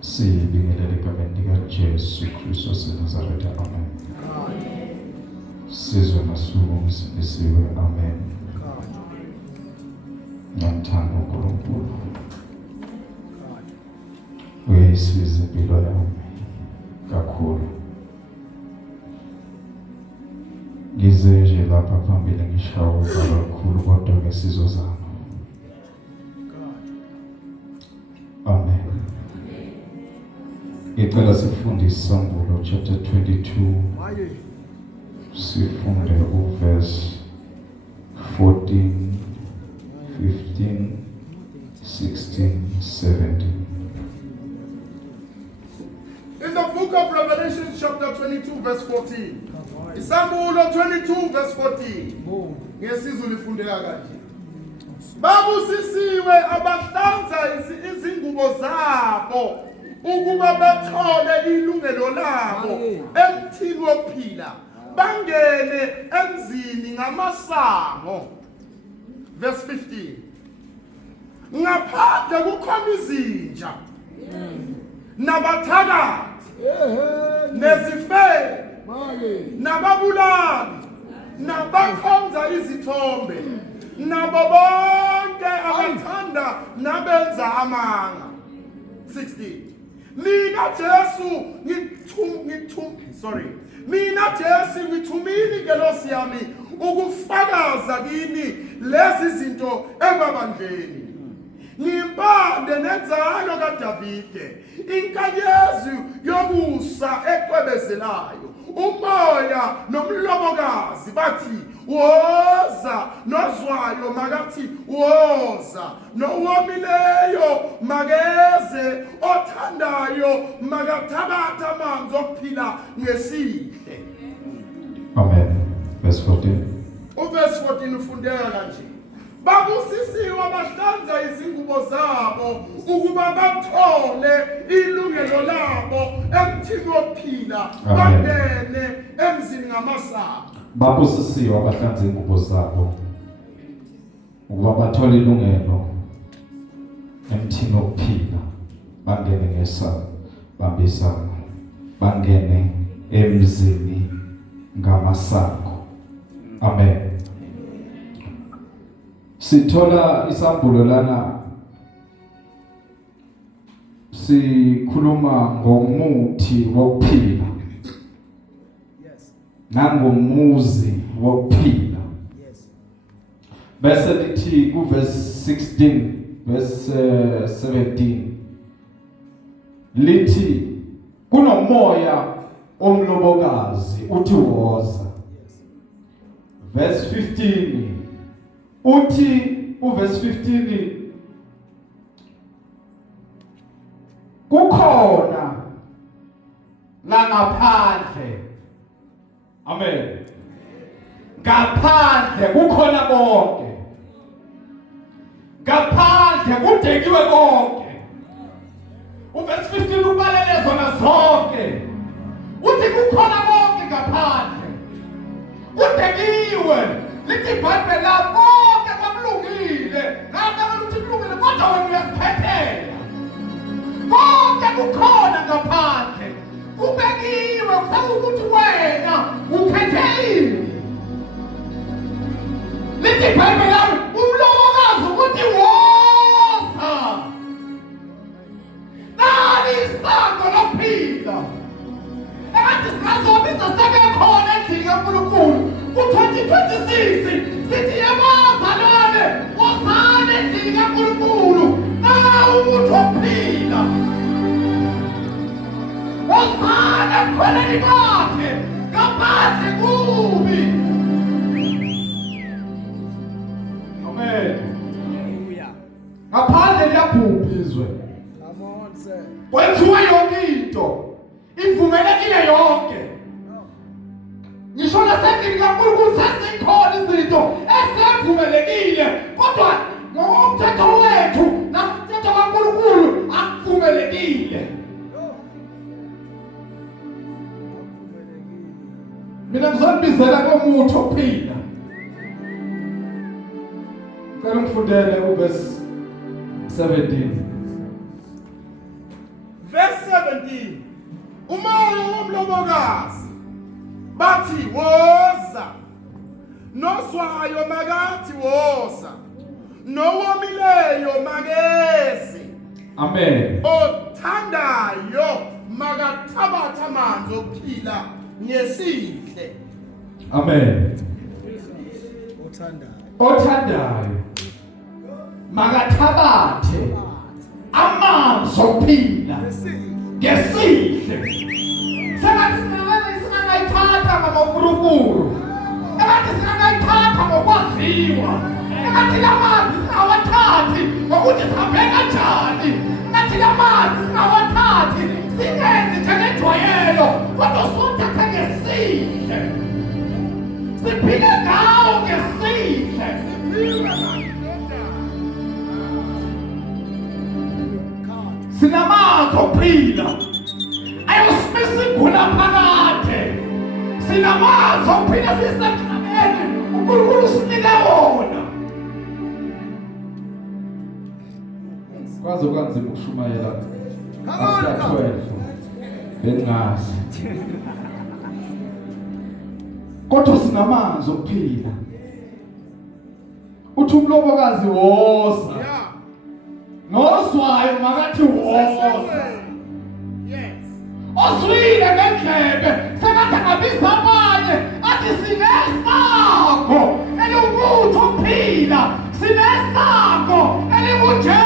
Sibingelela egameni likaJesu Kristu waseNazaretha. Amen. Sizwe masuku umsindisiwe. Amen. Ngiyamthanda uNkulunkulu. Uyayisiza impilo yami kakhulu. Ngize nje lapha phambili ngishawa kakhulu kodwa ke sizozama. Amen. Ngicela sifunde isambulo chapter 22. Sifunde uverse 14, 15, 16, 17. In the book of Revelation chapter 22 verse 14. Isambulo 22 verse 14. Ngesizulu ifundeka kanje. Babusisiwe abahlanza izingubo zabo ukuba bathole ilungelo labo emthini wophila bangene emzini ngamasango. Verse 15. Ngaphandle kukhona izinja nabathakathi nezifebe nababulali nabakhonza izithombe nabo bonke abathanda nabenza amanga. 16. Mina Jesu ngithumile ingelosi yami ukufakaza kini lezi zinto emabandleni. Ngimpande nenzalo kaDavide, inkanyezi yokusa eqwebezelayo. Umoya nomlobokazi bathi woza, nozwayo makathi woza, nowomileyo makeze, othandayo makathabatha amanzi okuphila ngesihle. Amen. Verse 14. Uverse 14 ufundeka kanje. Babusisiwe abahlanza izingubo zabo ukuba bathole ilungelo labo emthini wophila bangene emzini ngamasango. Babusisiwe abahlanza izingubo zabo ukuba bathole ilungelo emthini wophila bangene ngesango bambisango bangene emzini ngamasango. Amen. Sithola isambulo lana sikhuluma ngomuthi wokuphila. Yes. Nangomuzi wokuphila. Yes. Bese lithi ku verse 16 verse 17 lithi kunomoya omlobokazi uthi woza. Verse 15 uthi uverse 15 kukhona la ngaphandle. Amen. Ngaphandle kukhona konke. Ngaphandle kudekiwe konke. Uverse 15 ubalele zona zonke. Uthi kukhona konke ngaphandle. Kudekiwe. Lithi iBhayibheli lapho konke kwakulungile. Ngapha ukuthi kulungile kodwa wena uyaziphethela. Konke kukhona ngaphandle. Kubekiwe ukuthi wena ukhethekile. Lithi iBhayibheli lapho umlobokazi ukuthi woza. Nali isango lokuphila. Engathi singazobiza sebekhona endlini kaNkulunkulu. U-2026 sithi yabazalwane wozane endlini kaNkulunkulu nawe umuntu wokuphila. Wozane ebukhweleni bakhe ngaphandle kubi. Amen. Ngaphandle liyabhubhizwe. Kwenziwa yonke into. Ivumelekile yonke. Ngisho nasendlini kaNkulunkulu sesikhona izinto esevumelekile kodwa ngokomthetho wethu nomthetho kaNkulunkulu akuvumelekile. Mina ngizonibizela komuntu ophila. Ngicela ngifundele uverse 17. 17 umoya womlobokazi bathi woza, noswayo makathi woza, nowomileyo makeze. Amen. Othandayo makathabatha amanzi okuphila ngesihle. Amen. Othandayo makathabathe amanzi okuphila ngesihle. Sengathi singayithatha ngamaburuburu, engathi singayithatha ngokwaziwa, engathi lamanzi singawathathi ngokuthi sihambe kanjani, engathi lamanzi singawathathi singenzi njengejwayelo, kodwa siwathathe ngesihle, siphile ngawo ngesihle. Sinamanzi okuphila ayosimisa igula phakade. Sinamanzi okuphila sisemhlabeni uNkulunkulu usinike wona. Kwaze kwanzima ukushumayela after 12 bengazi. Kodwa sinamanzi okuphila. Uthi umlobokazi woza. Noswayo makathi woza. Yes. Oswile ngendlebe sengathi angabiza abanye athi sinesako eliwukuthi ukuphila, sinesako eliwuJesu.